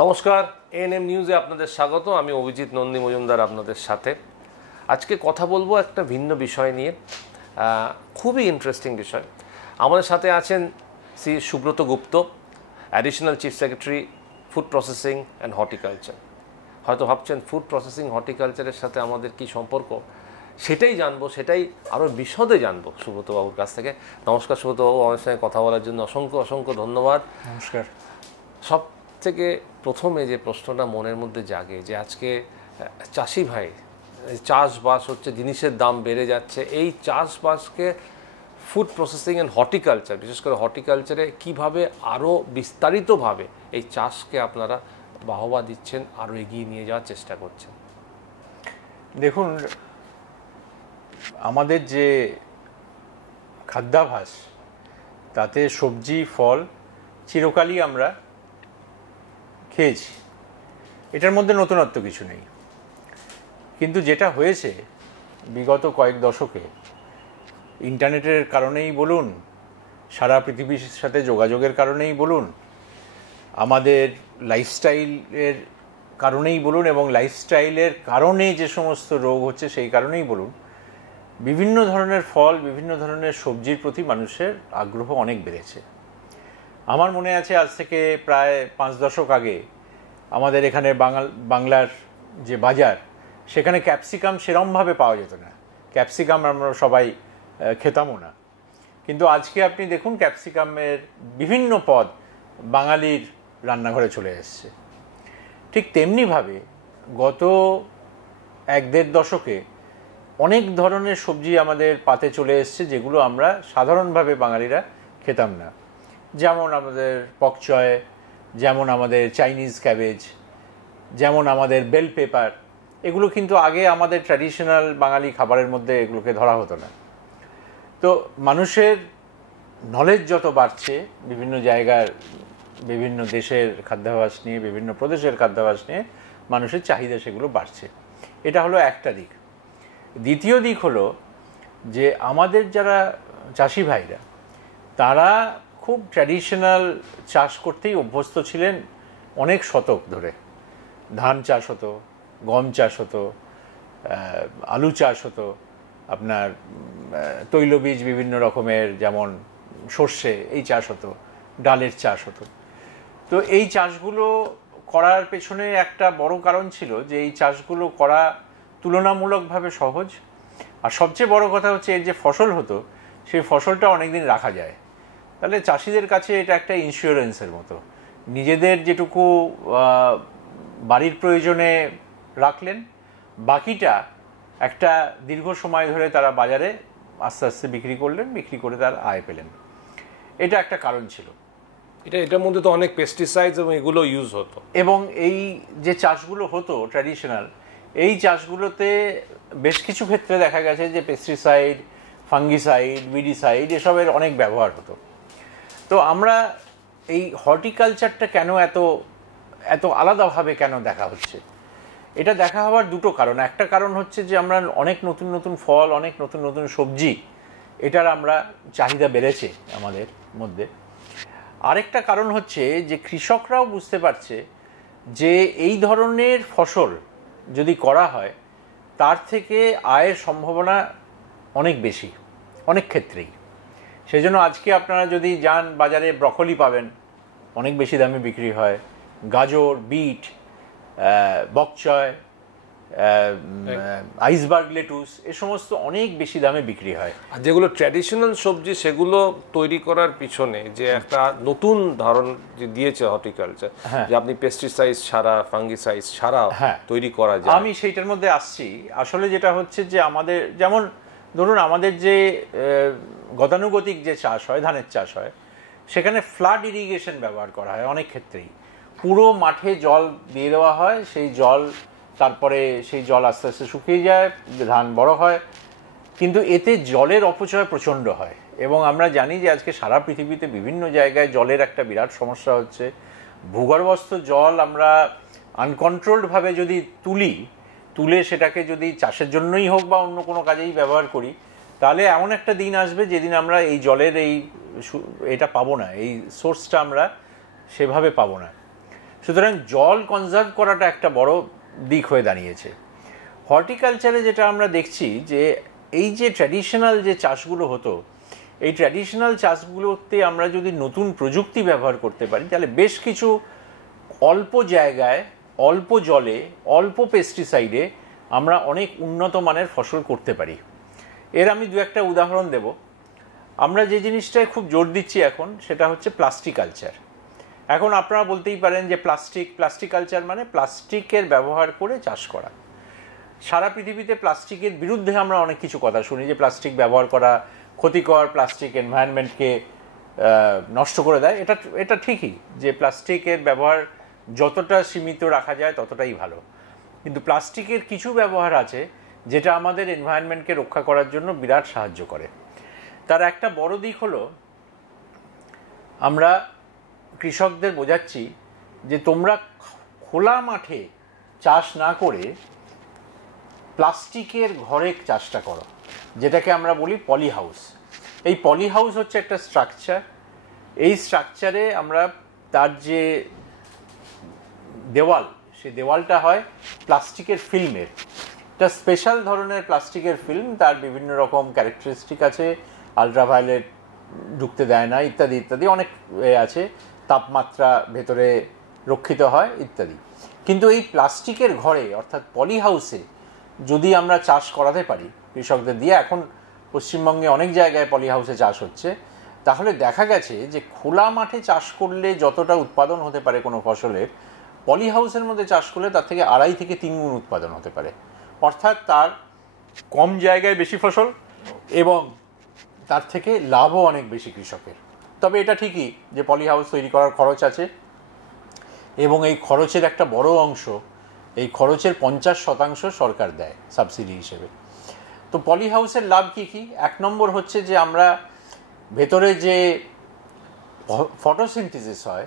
নমস্কার, এএনএম নিউজে আপনাদের স্বাগত। আমি অভিজিৎ নন্দী মজুমদার আপনাদের সাথে। আজকে কথা বলবো একটা ভিন্ন বিষয় নিয়ে, খুবই ইন্টারেস্টিং বিষয়। আমাদের সাথে আছেন Shri Subrata Gupta, additional chief secretary, food processing and horticulture. হয়তো ভাবছেন ফুড প্রসেসিং হর্টিকালচারের সাথে আমাদের কি সম্পর্ক, সেটাই জানবো, সেটাই আরও বিশদে জানবো সুব্রতবাবুর কাছ থেকে। নমস্কার সুব্রতবাবু, আমার সঙ্গে কথা বলার জন্য অসংখ্য অসংখ্য ধন্যবাদ। নমস্কার। সব থেকে প্রথমে যে প্রশ্নটা মনের মধ্যে জাগে যে আজকে চাষি ভাই, চাষবাস হচ্ছে, জিনিসের দাম বেড়ে যাচ্ছে, এই চাষবাসকে ফুড প্রসেসিং অ্যান্ড হর্টিকালচার, বিশেষ করে হর্টিকালচারে কীভাবে আরও বিস্তারিতভাবে এই চাষকে আপনারা বাহবা দিচ্ছেন, আরও এগিয়ে নিয়ে যাওয়ার চেষ্টা করছেন? দেখুন, আমাদের যে খাদ্যাভ্যাস, তাতে সবজি ফল চিরকালই আমরা খেয়েছি, এটার মধ্যে নতুনত্ব কিছু নেই। কিন্তু যেটা হয়েছে বিগত কয়েক দশকে, ইন্টারনেটের কারণেই বলুন, সারা পৃথিবীর সাথে যোগাযোগের কারণেই বলুন, আমাদের লাইফস্টাইলের কারণেই বলুন, এবং লাইফস্টাইলের কারণে যে সমস্ত রোগ হচ্ছে সেই কারণেই বলুন, বিভিন্ন ধরনের ফল, বিভিন্ন ধরনের সবজির প্রতি মানুষের আগ্রহ অনেক বেড়েছে। আমার মনে আছে আজ থেকে প্রায় 5 দশক আগে আমাদের এখানে বাংলার যে বাজার, সেখানে ক্যাপসিকাম সেরমভাবে পাওয়া যেত না। ক্যাপসিকাম আমরা সবাই খেতামও না। কিন্তু আজকে আপনি দেখুন, ক্যাপসিকামের বিভিন্ন পদ বাঙালির রান্নাঘরে চলে এসছে। ঠিক তেমনিভাবে গত 1-1.5 দশকে অনেক ধরনের সবজি আমাদের পাতে চলে এসছে, যেগুলো আমরা সাধারণভাবে বাঙালিরা খেতাম না। যেমন আমাদের পকচয়, যেমন আমাদের চাইনিজ ক্যাবেজ, যেমন আমাদের বেল পেপার। এগুলো কিন্তু আগে আমাদের ট্র্যাডিশনাল বাঙালি খাবারের মধ্যে এগুলোকে ধরা হতো না। তো মানুষের নলেজ যত বাড়ছে, বিভিন্ন জায়গার, বিভিন্ন দেশের খাদ্যাভ্যাস নিয়ে, বিভিন্ন প্রদেশের খাদ্যাভ্যাস নিয়ে মানুষের চাহিদা সেগুলো বাড়ছে। এটা হলো একটা দিক। দ্বিতীয় দিক হলো যে আমাদের যারা চাষি ভাইরা, তারা খুব ট্র্যাডিশনাল চাষ করতেই অভ্যস্ত ছিলেন। অনেক শতক ধরে ধান চাষ হতো, গম চাষ হতো, আলু চাষ হতো, আপনার তৈলবীজ বিভিন্ন রকমের, যেমন সর্ষে, এই চাষ হতো, ডালের চাষ হতো। তো এই চাষগুলো করার পেছনে একটা বড় কারণ ছিল যে এই চাষগুলো করা তুলনামূলকভাবে সহজ, আর সবচেয়ে বড় কথা হচ্ছে এর যে ফসল হতো, সেই ফসলটা অনেকদিন রাখা যায়। তাহলে চাষিদের কাছে এটা একটা ইন্স্যুরেন্সের মতো। নিজেদের যেটুকু বাড়ির প্রয়োজনে রাখলেন, বাকিটা একটা দীর্ঘ সময় ধরে তারা বাজারে আস্তে আস্তে বিক্রি করলেন, বিক্রি করে তার আয় পেলেন। এটা একটা কারণ ছিল। এটার মধ্যে তো অনেক পেস্টিসাইডস এবং এগুলো ইউজ হতো। এবং এই যে চাষগুলো হতো ট্র্যাডিশনাল, এই চাষগুলোতে বেশ কিছু ক্ষেত্রে দেখা গেছে যে পেস্টিসাইড, ফাঙ্গিসাইড, উইডিসাইড এসবের অনেক ব্যবহার হতো। তো আমরা এই হর্টিকালচারটা কেন এত আলাদাভাবে কেন দেখা হচ্ছে, এটা দেখা হওয়ার দুটো কারণ। একটা কারণ হচ্ছে যে আমরা অনেক নতুন নতুন ফল, অনেক নতুন নতুন সবজি, এটার আমরা চাহিদা বেড়েছে আমাদের মধ্যে। আরেকটা কারণ হচ্ছে যে কৃষকরাও বুঝতে পারছে যে এই ধরনের ফসল যদি করা হয়, তার থেকে আয়ের সম্ভাবনা অনেক বেশি, অনেক ক্ষেত্রেই। সেই জন্য আজকে আপনারা যদি যান বাজারে, ব্রকলি পাবেন, অনেক বেশি দামে বিক্রি হয়। গাজর, বিট, বকচয়, আইসবার্গ লেটুস, এ সমস্ত অনেক বেশি দামে বিক্রি হয়। আর যেগুলো ট্র্যাডিশনাল সবজি, সেগুলো তৈরি করার পিছনে যে একটা নতুন ধারণ যে দিয়েছে হর্টিকালচার, যে আপনি পেস্টিসাইড ছাড়া, ফাঙ্গিসাইড ছাড়া তৈরি করা যায়। আমি সেইটার মধ্যে আসছি। আসলে যেটা হচ্ছে যে আমাদের, যেমন ধরুন আমাদের যে গতানুগতিক যে চাষ হয়, ধানের চাষ হয়, সেখানে ফ্লাড ইরিগেশন ব্যবহার করা হয় অনেক ক্ষেত্রেই। পুরো মাঠে জল দিয়ে দেওয়া হয়, সেই জল, তারপরে সেই জল আস্তে আস্তে শুকিয়ে যায়, ধান বড় হয়। কিন্তু এতে জলের অপচয় প্রচণ্ড হয়, এবং আমরা জানি যে আজকে সারা পৃথিবীতে বিভিন্ন জায়গায় জলের একটা বিরাট সমস্যা হচ্ছে। ভূগর্ভস্থ জল আমরা আনকন্ট্রোলডভাবে যদি তুলে সেটাকে যদি চাষের জন্যই হোক বা অন্য কোনো কাজেই ব্যবহার করি, তাহলে এমন একটা দিন আসবে যেদিন আমরা এই জলের এটা পাবো না, এই সোর্সটা আমরা সেভাবে পাবো না। সুতরাং জল কনজার্ভ করাটা একটা বড় দিক হয়ে দাঁড়িয়েছে। হর্টিকালচারে যেটা আমরা দেখছি যে এই যে ট্র্যাডিশনাল যে চাষগুলো হতো, এই ট্র্যাডিশনাল চাষগুলোতে আমরা যদি নতুন প্রযুক্তি ব্যবহার করতে পারি তাহলে বেশ কিছু অল্প জায়গায়, অল্প জলে, অল্প পেস্টিসাইডে আমরা অনেক উন্নত মানের ফসল করতে পারি। এর আমি দু একটা উদাহরণ দেব। আমরা যে জিনিসটায় খুব জোর দিচ্ছি এখন সেটা হচ্ছে প্লাস্টিকালচার। এখন আপনারা বলতেই পারেন যে প্লাস্টিকালচার মানে প্লাস্টিকের ব্যবহার করে চাষ করা। সারা পৃথিবীতে প্লাস্টিকের বিরুদ্ধে আমরা অনেক কিছু কথা শুনি যে প্লাস্টিক ব্যবহার করা ক্ষতিকর, প্লাস্টিক এনভায়রনমেন্টকে নষ্ট করে দেয়। এটা ঠিকই যে প্লাস্টিকের ব্যবহার যতটা সীমিত রাখা যায় ততটাই ভালো, কিন্তু প্লাস্টিকের কিছু ব্যবহার আছে যেটা আমাদের এনভায়রনমেন্টকে রক্ষা করার জন্য বিরাট সাহায্য করে। তার একটা বড় দিক হলো আমরা কৃষকদের বোঝাচ্ছি যে তোমরা খোলা মাঠে চাষ না করে প্লাস্টিকের ঘরে চাষটা করো, যেটাকে আমরা বলি পলি হাউস। এই পলি হাউস হচ্ছে একটা স্ট্রাকচার। এই স্ট্রাকচারে আমরা তার যে দেওয়াল, সেই দেওয়ালটা হয় প্লাস্টিকের ফিল্মের, একটা স্পেশাল ধরনের প্লাস্টিকের ফিল্ম। তার বিভিন্ন রকম ক্যারেক্টারিস্টিক আছে, আলট্রাভায়োলেট ঢুকতে দেয় না ইত্যাদি ইত্যাদি, অনেক আছে, তাপমাত্রা ভেতরে রক্ষিত হয় ইত্যাদি। কিন্তু এই প্লাস্টিকের ঘরে অর্থাৎ পলি হাউসে যদি আমরা চাষ করাতে পারি কৃষকদের দিয়ে, এখন পশ্চিমবঙ্গে অনেক জায়গায় পলি হাউসে চাষ হচ্ছে, তাহলে দেখা গেছে যে খোলা মাঠে চাষ করলে যতটা উৎপাদন হতে পারে কোনো ফসলের, পলি হাউসের মধ্যে চাষ করলে তার থেকে 2.5 থেকে 3 গুণ উৎপাদন হতে পারে। অর্থাৎ তার কম জায়গায় বেশি ফসল এবং তার থেকে লাভও অনেক বেশি কৃষকের। তবে এটা ঠিকই যে পলি হাউস তৈরি করার খরচ আছে এবং এই খরচের একটা বড় অংশ, এই খরচের 50% সরকার দেয় সাবসিডি হিসেবে। তো পলি হাউসের লাভ কী কী? 1 নম্বর হচ্ছে যে আমরা ভেতরে যে ফটোসিনথেসিস হয়,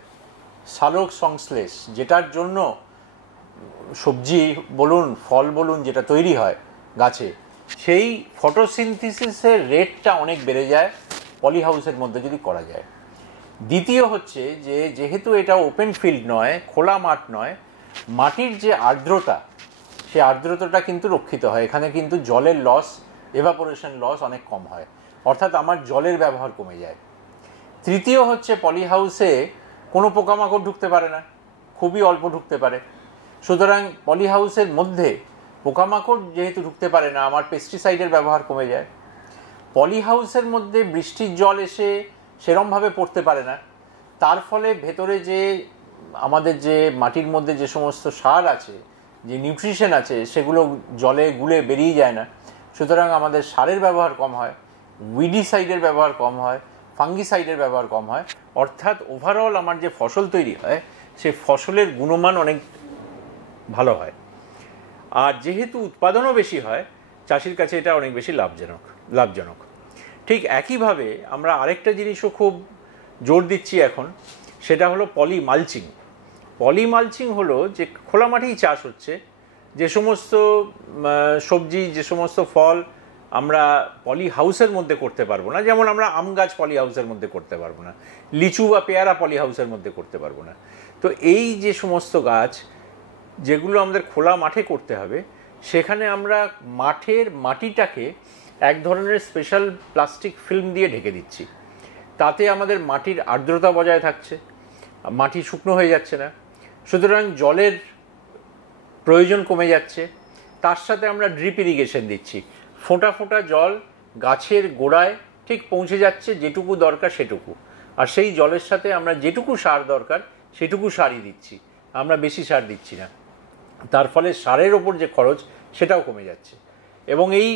সালোক সংশ্লেষ, যেটার জন্য সবজি বলুন ফল বলুন যেটা তৈরি হয় গাছে, সেই ফটোসিনথেসিসের রেটটা অনেক বেড়ে যায় পলি হাউসের মধ্যে যদি করা যায়। দ্বিতীয় হচ্ছে যে যেহেতু এটা ওপেন ফিল্ড নয়, খোলা মাঠ নয়, মাটির যে আর্দ্রতা, সেই আর্দ্রতাটা কিন্তু রক্ষিত হয়। এখানে কিন্তু জলের লস, এভাপোরেশন লস অনেক কম হয়, অর্থাৎ আমার জলের ব্যবহার কমে যায়। তৃতীয় হচ্ছে পলি হাউসে কোনো পোকামাকড় ঢুকতে পারে না, খুবই অল্প ঢুকতে পারে। সুতরাং পলি হাউসের মধ্যে পোকামাকড় যেহেতু ঢুকতে পারে না, আমার পেস্টিসাইডের ব্যবহার কমে যায়। পলি হাউসের মধ্যে বৃষ্টির জল এসে সেরমভাবে পড়তে পারে না, তার ফলে ভেতরে যে আমাদের যে মাটির মধ্যে যে সমস্ত সার আছে, যে নিউট্রিশন আছে, সেগুলো জলে গুলে বেরিয়ে যায় না। সুতরাং আমাদের সারের ব্যবহার কম হয়, উইডিসাইডের ব্যবহার কম হয়, ফাঙ্গিসাইডের ব্যবহার কম হয়। অর্থাৎ ওভারঅল আমার যে ফসল তৈরি হয় সে ফসলের গুণমান অনেক ভালো হয়। আর যেহেতু উৎপাদনও বেশি হয়, চাষির কাছে এটা অনেক বেশি লাভজনক। ঠিক একইভাবে আমরা আরেকটা জিনিসও খুব জোর দিচ্ছি এখন, সেটা হলো পলি মালচিং। পলি মালচিং হলো যে খোলা মাঠেই চাষ হচ্ছে, যে সমস্ত সবজি, যে সমস্ত ফল আমরা পলি হাউসের মধ্যে করতে পারবো না, যেমন আমরা আম গাছ পলি হাউসের মধ্যে করতে পারবো না, লিচু বা পেয়ারা পলি হাউসের মধ্যে করতে পারবো না। তো এই যে সমস্ত গাছ যেগুলো আমাদের খোলা মাঠে করতে হবে, সেখানে আমরা মাঠের মাটিটাকে এক ধরনের স্পেশাল প্লাস্টিক ফিল্ম দিয়ে ঢেকে দিচ্ছি। তাতে আমাদের মাটির আর্দ্রতা বজায় থাকছে, মাটি শুকনো হয়ে যাচ্ছে না, সুতরাং জলের প্রয়োজন কমে যাচ্ছে। তার সাথে আমরা ড্রিপ ইরিগেশন দিচ্ছি, ফোঁটা ফোঁটা জল গাছের গোড়ায় ঠিক পৌঁছে যাচ্ছে, যেটুকু দরকার সেটুকু। আর সেই জলের সাথে আমরা যেটুকু সার দরকার সেটুকু সারই দিচ্ছি, আমরা বেশি সার দিচ্ছি না। তার ফলে সারের ওপর যে খরচ সেটাও কমে যাচ্ছে। এবং এই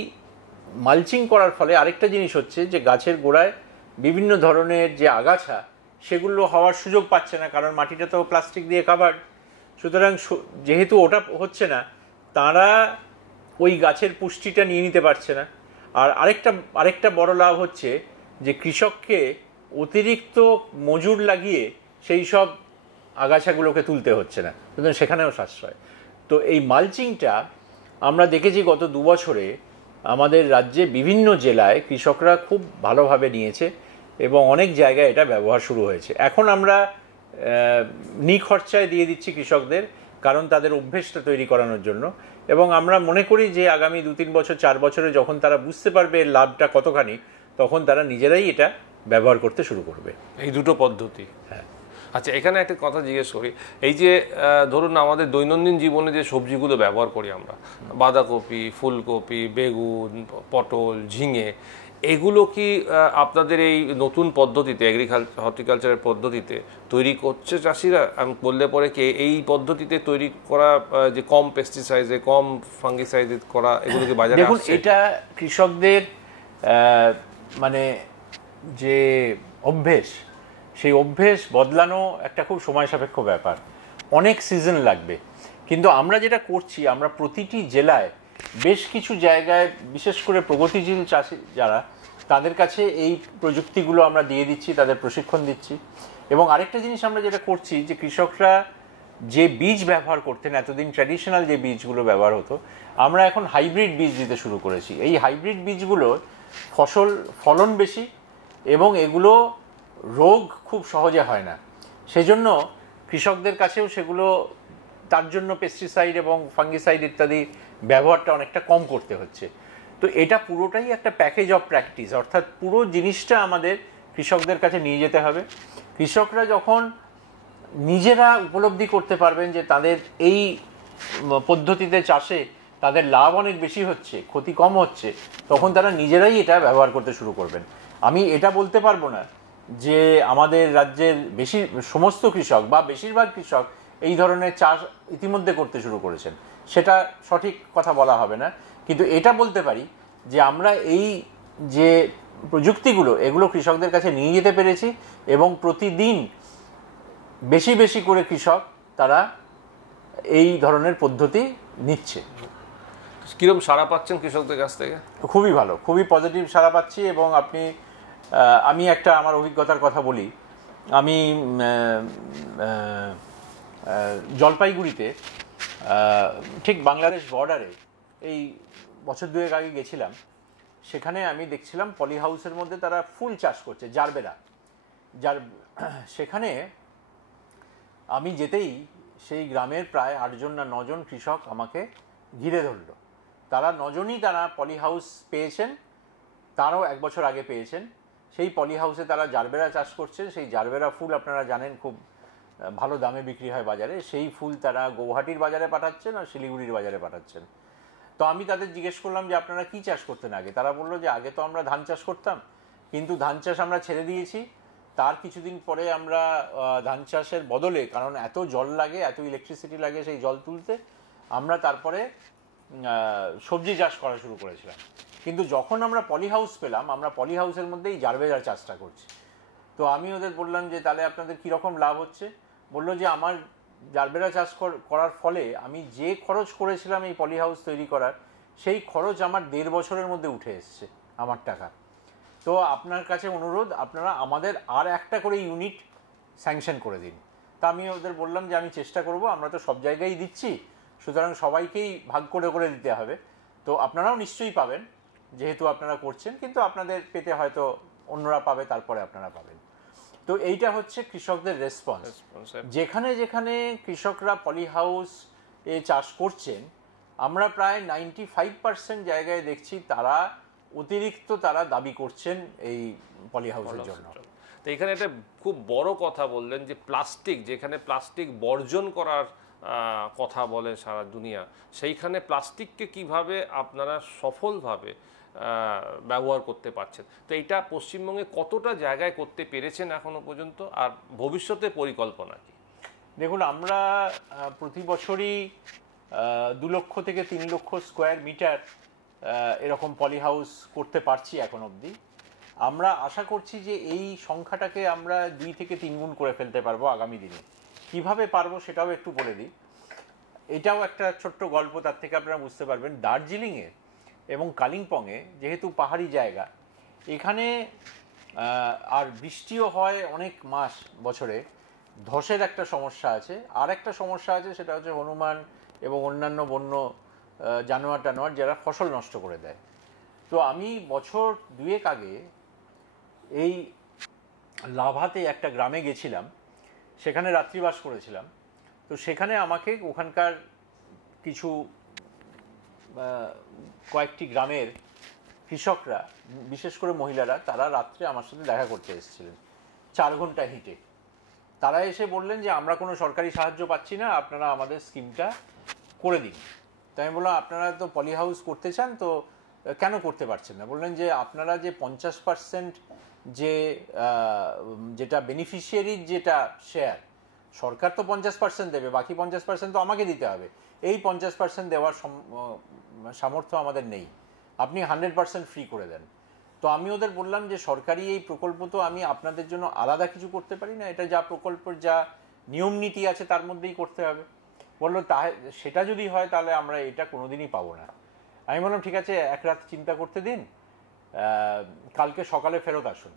মালচিং করার ফলে আরেকটা জিনিস হচ্ছে যে গাছের গোড়ায় বিভিন্ন ধরনের যে আগাছা, সেগুলো হওয়ার সুযোগ পাচ্ছে না, কারণ মাটিটা তো প্লাস্টিক দিয়ে কাভার্ড। সুতরাং যেহেতু ওটা হচ্ছে না, তারা ওই গাছের পুষ্টিটা নিয়ে নিতে পারছে না। আর আরেকটা বড় লাভ হচ্ছে যে কৃষককে অতিরিক্ত মজুর লাগিয়ে সেই সব আগাছাগুলোকে তুলতে হচ্ছে না, সুতরাং সেখানেও সাশ্রয়। তো এই মালচিংটা আমরা দেখেছি গত 2 বছরে আমাদের রাজ্যে বিভিন্ন জেলায় কৃষকরা খুব ভালোভাবে নিয়েছে এবং অনেক জায়গায় এটা ব্যবহার শুরু হয়েছে। এখন আমরা নিখরচায় দিয়ে দিচ্ছি কৃষকদের, কারণ তাদের অভ্যেসটা তৈরি করানোর জন্য। এবং আমরা মনে করি যে আগামী 2-3 বছর 4 বছরে যখন তারা বুঝতে পারবে এর লাভটা কতখানি, তখন তারা নিজেরাই এটা ব্যবহার করতে শুরু করবে। এই দুটো পদ্ধতি। হ্যাঁ। আচ্ছা, এখানে একটা কথা জিজ্ঞেস করি, এই যে ধরুন আমাদের দৈনন্দিন জীবনে যে সবজিগুলো ব্যবহার করি আমরা, বাঁধাকপি, ফুলকপি, বেগুন, পটল, ঝিঙে, এগুলো কি আপনাদের এই নতুন পদ্ধতিতে হর্টিকালচারের পদ্ধতিতে তৈরি করছে চাষিরা? আমি বললে পরে কি এই পদ্ধতিতে তৈরি করা যে কম পেস্টিসাইডে, কম ফাঙ্গিসাইডে করা, এগুলোকে বাজারে দেখুন, আসছে? এটা কৃষকদের মানে যে অভ্যেস, সেই অভ্যেস বদলানো একটা খুব সময় সাপেক্ষ ব্যাপার, অনেক সিজন লাগবে। কিন্তু আমরা যেটা করছি, আমরা প্রতিটি জেলায় বেশ কিছু জায়গায়, বিশেষ করে প্রগতিশীল চাষি যারা, তাদের কাছে এই প্রযুক্তিগুলো আমরা দিয়ে দিচ্ছি, তাদের প্রশিক্ষণ দিচ্ছি। এবং আরেকটা জিনিস আমরা যেটা করছি, যে কৃষকরা যে বীজ ব্যবহার করতেন এতদিন, ট্র্যাডিশনাল যে বীজগুলো ব্যবহার হতো, আমরা এখন হাইব্রিড বীজ দিতে শুরু করেছি। এই হাইব্রিড বীজগুলোর ফলন বেশি এবং এগুলো রোগ খুব সহজে হয় না। সেজন্য কৃষকদের কাছেও সেগুলো, তার জন্য পেস্টিসাইড এবং ফাঙ্গিসাইড ইত্যাদি ব্যবহারটা অনেকটা কম করতে হচ্ছে। তো এটা পুরোটাই একটা প্যাকেজ অফ প্র্যাকটিস, অর্থাৎ পুরো জিনিসটা আমাদের কৃষকদের কাছে নিয়ে যেতে হবে। কৃষকরা যখন নিজেরা উপলব্ধি করতে পারবেন যে তাদের এই পদ্ধতিতে চাষে তাদের লাভ অনেক বেশি হচ্ছে, ক্ষতি কম হচ্ছে, তখন তারা নিজেরাই এটা ব্যবহার করতে শুরু করবেন। আমি এটা বলতে পারবো না যে আমাদের রাজ্যের সমস্ত কৃষক বা বেশিরভাগ কৃষক এই ধরনের চাষ ইতিমধ্যে করতে শুরু করেছেন, সেটা সঠিক কথা বলা হবে না। কিন্তু এটা বলতে পারি যে আমরা এই যে প্রযুক্তিগুলো, এগুলো কৃষকদের কাছে নিয়ে যেতে পেরেছি এবং প্রতিদিন বেশি বেশি করে কৃষক তারা এই ধরনের পদ্ধতি নিচ্ছে। কিরকম সাড়া পাচ্ছেন কৃষকদের কাছ থেকে? খুবই ভালো, খুবই পজিটিভ সাড়া পাচ্ছি। এবং আমি একটা আমার অভিজ্ঞতার কথা বলি। আমি জলপাইগুড়িতে, ঠিক বাংলাদেশ বর্ডারে, এই বছর 2 আগে গেছিলাম। সেখানে আমি দেখছিলাম পলি হাউসের মধ্যে তারা ফুল চাষ করছে, জারবেরা। সেখানে আমি যেতেই সেই গ্রামের প্রায় 8 জন না 9 জন কৃষক আমাকে ঘিরে ধরল। তারা 9 জনই তারা পলি হাউস পেয়েছেন, তারাও 1 বছর আগে পেয়েছেন। সেই পলি হাউসে তারা জারবেরা চাষ করছেন। সেই জারবেরা ফুল আপনারা জানেন খুব ভালো দামে বিক্রি হয় বাজারে। সেই ফুল তারা গৌহাটির বাজারে পাঠাচ্ছেন আর শিলিগুড়ির বাজারে পাঠাচ্ছেন। তো আমি তাদের জিজ্ঞেস করলাম যে আপনারা কি চাষ করতেন আগে? তারা বললো যে আগে তো আমরা ধান চাষ করতাম, কিন্তু ধান চাষ আমরা ছেড়ে দিয়েছি। তার কিছুদিন পরে আমরা ধান চাষের বদলে, কারণ এত জল লাগে, এত ইলেকট্রিসিটি লাগে সেই জল তুলতে, আমরা তারপরে সবজি চাষ করা শুরু করেছিলাম। কিন্তু যখন আমরা পলি হাউস পেলাম, আমরা পলি হাউসের মধ্যেই জারবেরা চাষটা করছি। তো আমি ওদের বললাম যে তাহলে আপনাদের কীরকম লাভ হচ্ছে? বললো যে আমার জারবেরা চাষ করার ফলে আমি যে খরচ করেছিলাম এই পলি হাউস তৈরি করার, সেই খরচ আমার 1.5 বছরের মধ্যে উঠে এসছে আমার টাকা। তো আপনার কাছে অনুরোধ, আপনারা আমাদের আর একটা করে ইউনিট স্যাংশন করে দিন। তা আমি ওদের বললাম যে আমি চেষ্টা করব, আমরা তো সব জায়গায় দিচ্ছি, সুতরাং সবাইকেই ভাগ করে করে দিতে হবে। তো আপনারাও নিশ্চয়ই পাবেন, যেহেতু আপনারা করছেন, কিন্তু আপনাদের পেতে হয়তো অন্যরা পাবে, তারপরে আপনারা পাবেন। তো এইটা হচ্ছে কৃষকদের রেসপন্স। যেখানে যেখানে কৃষকরা পলি হাউস এ চাষ করছেন, আমরা প্রায় 95% জায়গায় দেখছি তারা অতিরিক্ত দাবি করছেন এই পলি হাউসের জন্য। তো এখানে একটা খুব বড় কথা বললেন যে প্লাস্টিক, যেখানে প্লাস্টিক বর্জন করার কথা বলে সারা দুনিয়া, সেইখানে প্লাস্টিককে কিভাবে আপনারা সফলভাবে ব্যবহার করতে পারছেন। তো এটা পশ্চিমবঙ্গে কতটা জায়গায় করতে পেরেছেন এখনো পর্যন্ত, আর ভবিষ্যতে পরিকল্পনা কি? দেখুন, আমরা প্রতি বছরই 2 লক্ষ থেকে 3 লক্ষ স্কোয়ার মিটার এরকম পলি হাউস করতে পারছি এখন অবধি। আমরা আশা করছি যে এই সংখ্যাটাকে আমরা 2 থেকে 3 গুণ করে ফেলতে পারবো আগামী দিনে। কিভাবে পারবো সেটাও একটু বলে দিই। এটাও একটা ছোট্ট গল্প, তার থেকে আপনারা বুঝতে পারবেন। দার্জিলিংয়ে এবং কালিম্পংয়ে যেহেতু পাহাড়ি জায়গা, এখানে আর বৃষ্টিও হয় অনেক মাস বছরে, ধসের একটা সমস্যা আছে। আর একটা সমস্যা আছে, সেটা হচ্ছে হনুমান এবং অন্যান্য বন্য জানোয়ার যারা ফসল নষ্ট করে দেয়। তো আমি বছর 2 আগে এই লাভাতে একটা গ্রামে গেছিলাম। সেখানে রাত্রিবাস করেছিলাম। তো সেখানে আমাকে ওখানকার কিছু কয়েকটি গ্রামের কৃষকরা, বিশেষ করে মহিলারা, তারা রাত্রে আমার সাথে দেখা করতে এসেছিলেন 4 ঘন্টা হিটে। তারা এসে বললেন যে আমরা কোনো সরকারি সাহায্য পাচ্ছি না, আপনারা আমাদের স্কিমটা করে দিন। তাই আমি বললাম আপনারা তো পলি হাউস করতে চান, তো কেন করতে পারছেন না? বললেন যে আপনারা যে 50% যে যেটা বেনিফিশিয়ারির যেটা শেয়ার, সরকার তো 50% দেবে, বাকি 50% তো আমাকে দিতে হবে। এই 50% দেওয়ার সামর্থ্য আমাদের নেই, আপনি 100% ফ্রি করে দেন। তো আমি ওদের বললাম যে সরকারি এই প্রকল্প তো আমি আপনাদের জন্য আলাদা কিছু করতে পারি না, এটা যা প্রকল্পের যা নিয়ম নীতি আছে তার মধ্যেই করতে হবে। বললো সেটা যদি হয় তাহলে আমরা এটা কোনোদিনই পাবো না। আমি বললাম ঠিক আছে, এক রাত চিন্তা করতে দিন, কালকে সকালে ফেরত আসুন।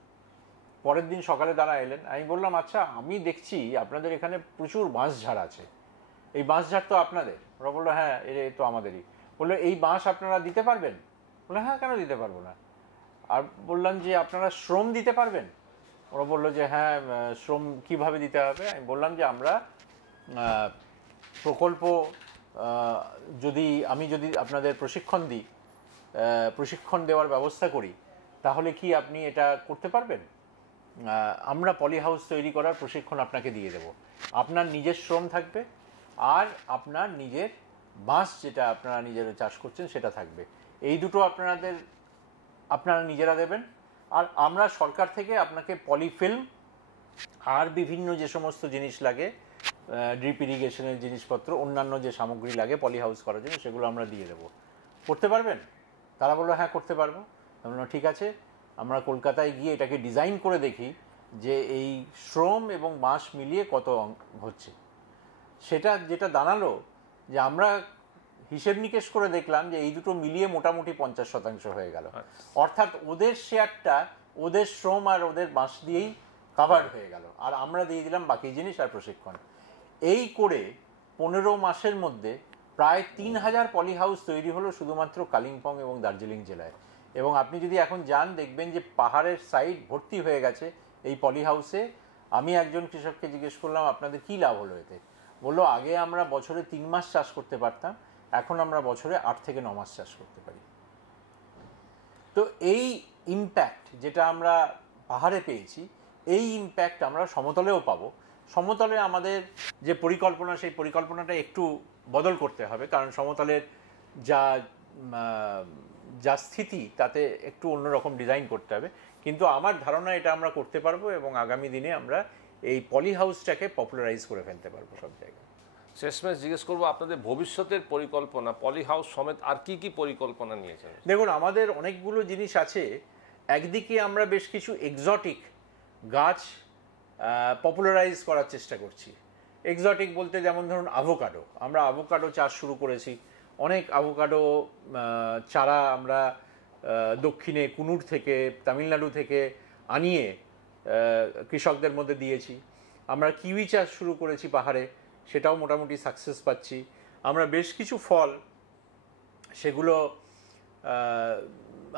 পরের দিন সকালে তারা এলেন। আমি বললাম আচ্ছা, আমি দেখছি আপনাদের এখানে প্রচুর বাঁশঝাড় আছে, এই বাঁশঝাড় তো আপনাদের? ওরা বললো হ্যাঁ, এ তো আমাদেরই। বললো এই বাঁশ আপনারা দিতে পারবেন? বললো হ্যাঁ, কেন দিতে পারবো না। আর বললাম যে আপনারা শ্রম দিতে পারবেন? ওরা বললো যে হ্যাঁ, শ্রম কিভাবে দিতে হবে? আমি বললাম যে আমরা প্রকল্প আমি যদি আপনাদের প্রশিক্ষণ দিই, প্রশিক্ষণ দেওয়ার ব্যবস্থা করি, তাহলে কি আপনি এটা করতে পারবেন? আমরা পলি হাউস তৈরি করার প্রশিক্ষণ আপনাকে দিয়ে দেব, আপনার নিজের শ্রম থাকবে আর আপনার নিজের বাঁশ যেটা আপনারা নিজেরা চাষ করছেন সেটা থাকবে। এই দুটো আপনারা নিজেরা দেবেন, আর আমরা সরকার থেকে আপনাকে পলিফিল্ম আর বিভিন্ন যে সমস্ত জিনিস লাগে, ড্রিপ ইরিগেশনের জিনিসপত্র, অন্যান্য যে সামগ্রী লাগে পলি হাউস করার জন্য, সেগুলো আমরা দিয়ে দেবো। করতে পারবেন? তারা বললো হ্যাঁ, করতে পারবো। আমি বললাম ঠিক আছে, আমরা কলকাতায় গিয়ে এটাকে ডিজাইন করে দেখি যে এই শ্রম এবং বাঁশ মিলিয়ে কত হচ্ছে। যেটা দাঁড়ালো যে আমরা হিসেব নিকেশ করে দেখলাম যে এই দুটো মিলিয়ে মোটামুটি 50% হয়ে গেল। অর্থাৎ ওদের শেয়ারটা ওদের শ্রম আর ওদের বাঁশ দিয়েই কাভার হয়ে গেল, আর আমরা দিয়ে দিলাম বাকি জিনিস আর প্রশিক্ষণ। এই করে 15 মাসের মধ্যে প্রায় 3000 পলি হাউস তৈরি হলো শুধুমাত্র কালিম্পং এবং দার্জিলিং জেলায়। এবং আপনি যদি এখন যান, দেখবেন যে পাহাড়ের সাইড ভর্তি হয়ে গেছে এই পলি হাউসে। আমি একজন কৃষককে জিজ্ঞেস করলাম আপনাদের কী লাভ হলো এতে? বললো আগে আমরা বছরে 3 মাস চাষ করতে পারতাম, এখন আমরা বছরে 8 থেকে 9 মাস চাষ করতে পারি। তো এই ইম্প্যাক্ট যেটা আমরা পাহাড়ে পেয়েছি, এই ইম্প্যাক্ট আমরা সমতলেও পাবো। সমতলে আমাদের যে পরিকল্পনা, সেই পরিকল্পনাটা একটু বদল করতে হবে, কারণ সমতলের যা স্থিতি তাতে একটু অন্যরকম ডিজাইন করতে হবে। কিন্তু আমার ধারণা এটা আমরা করতে পারবো, এবং আগামী দিনে আমরা এই পলি হাউসটাকে পপুলারাইজ করে ফেলতে পারবো সব জায়গায়। শেষমেশ জিজ্ঞেস করবো আপনাদের ভবিষ্যতের পরিকল্পনা, পলি হাউস সমেত আর কি কি পরিকল্পনা নিয়েছেন? দেখুন, আমাদের অনেকগুলো জিনিস আছে। একদিকে আমরা বেশ কিছু এক্সোটিক গাছ পপুলারাইজ করার চেষ্টা করছি। এক্সোটিক বলতে যেমন ধরুন অ্যাভোকাডো, আমরা অ্যাভোকাডো চাষ শুরু করেছি। অনেক অ্যাভোকাডো চারা আমরা দক্ষিণে কুনুর থেকে, তামিলনাড়ু থেকে আনিয়ে কৃষকদের মধ্যে দিয়েছি। আমরা কিউই চাষ শুরু করেছি পাহাড়ে, সেটাও মোটামুটি সাকসেস পাচ্ছি। আমরা বেশ কিছু ফল সেগুলো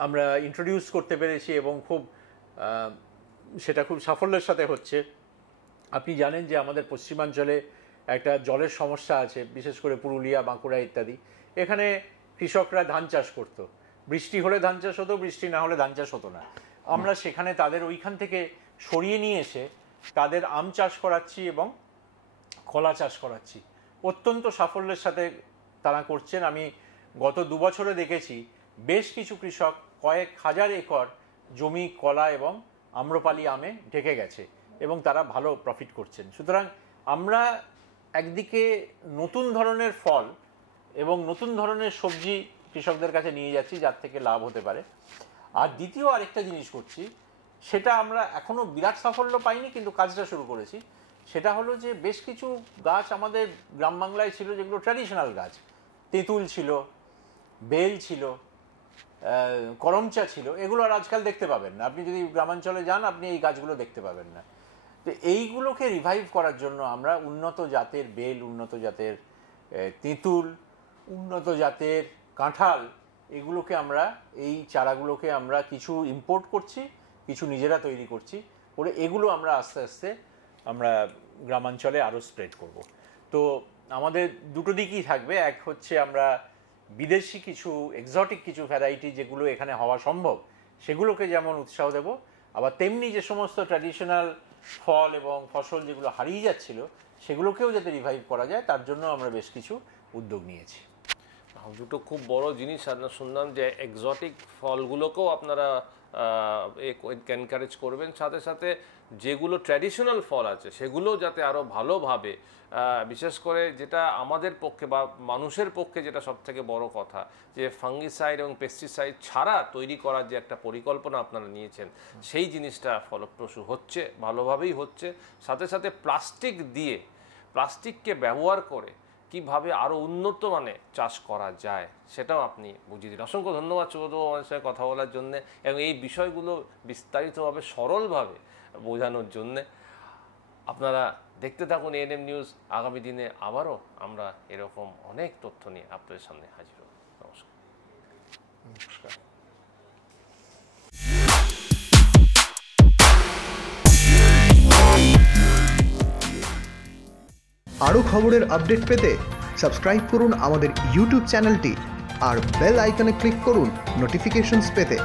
আমরা ইন্ট্রোডিউস করতে পেরেছি, এবং সেটা খুব সাফল্যের সাথে হচ্ছে। আপনি জানেন যে আমাদের পশ্চিমাঞ্চলে একটা জলের সমস্যা আছে, বিশেষ করে পুরুলিয়া, বাঁকুড়া ইত্যাদি। এখানে কৃষকরা ধান চাষ করতো, বৃষ্টি হলে ধান চাষ হতো, বৃষ্টি না হলে ধান চাষ হতো না। আমরা সেখানে তাদের ওইখান থেকে সরিয়ে নিয়ে এসে তাদের আম চাষ করাচ্ছি এবং কলা চাষ করাচ্ছি। অত্যন্ত সাফল্যের সাথে তারা করছেন। আমি গত 2 বছরে দেখেছি বেশ কিছু কৃষক কয়েক হাজার একর জমি কলা এবং আম্রপালি আমে ঢেকে গেছে, এবং তারা ভালো প্রফিট করছেন। সুতরাং আমরা একদিকে নতুন ধরনের ফল এবং নতুন ধরনের সবজি কৃষকদের কাছে নিয়ে যাচ্ছি, যার থেকে লাভ হতে পারে। আর দ্বিতীয় আরেকটা জিনিস করছি, সেটা আমরা এখনও বিরাট সাফল্য পাইনি, কিন্তু কাজটা শুরু করেছি। সেটা হলো যে বেশ কিছু গাছ আমাদের গ্রাম বাংলায় ছিল যেগুলো ট্র্যাডিশনাল গাছ। তেঁতুল ছিল, বেল ছিল, করমচা ছিল, এগুলো আর আজকাল দেখতে পাবেন না। আপনি যদি গ্রামাঞ্চলে যান, আপনি এই গাছগুলো দেখতে পাবেন না। তো এইগুলোকে রিভাইভ করার জন্য আমরা উন্নত জাতের বেল, উন্নত জাতের তেঁতুল, উন্নত জাতের কাঁঠাল, এগুলোকে আমরা, এই চারাগুলোকে আমরা কিছু ইম্পোর্ট করছি, কিছু নিজেরা তৈরি করছি, করে এগুলো আমরা আস্তে আস্তে আমরা গ্রামাঞ্চলে আরও স্প্রেড করব। তো আমাদের দুটো দিকই থাকবে, এক হচ্ছে আমরা বিদেশি কিছু এক্সোটিক কিছু ভ্যারাইটি যেগুলো এখানে হওয়া সম্ভব সেগুলোকে যেমন উৎসাহ দেব, আবার তেমনি যে সমস্ত ট্র্যাডিশনাল ফল এবং ফসল যেগুলো হারিয়ে যাচ্ছিল সেগুলোকেও যাতে রিভাইভ করা যায় তার জন্য আমরা বেশ কিছু উদ্যোগ নিয়েছি। দুটো খুব বড় জিনিস আপনারা শুনলাম যে এক্সোটিক ফলগুলোকেও আপনারা এনকারেজ করবেন, সাথে সাথে যেগুলো ট্র্যাডিশনাল ফল আছে সেগুলো যাতে আরও ভালোভাবে, বিশেষ করে যেটা আমাদের পক্ষে বা মানুষের পক্ষে যেটা সবথেকে বড় কথা, যে ফাঙ্গিসাইড এবং পেস্টিসাইড ছাড়া তৈরি করার যে একটা পরিকল্পনা আপনারা নিয়েছেন সেই জিনিসটা ফলপ্রসূ হচ্ছে, ভালোভাবেই হচ্ছে। সাথে সাথে প্লাস্টিককে ব্যবহার করে কিভাবে আরও উন্নত মানে চাষ করা যায় সেটাও আপনি বুঝিয়ে দিন। অসংখ্য ধন্যবাদ সুব্রতবাবু আমাদের সঙ্গে কথা বলার জন্যে এবং এই বিষয়গুলো বিস্তারিতভাবে সরলভাবে বোঝানোর জন্যে। আপনারা দেখতে থাকুন এএনএম নিউজ। আগামী দিনে আবারও আমরা এরকম অনেক তথ্য নিয়ে আপনাদের সামনে হাজির হব। নমস্কার। নমস্কার। আরও খবরের আপডেট পেতে সাবস্ক্রাইব করুন আমাদের ইউটিউব চ্যানেলটি আর বেল আইকনে ক্লিক করুন নোটিফিকেশনস পেতে।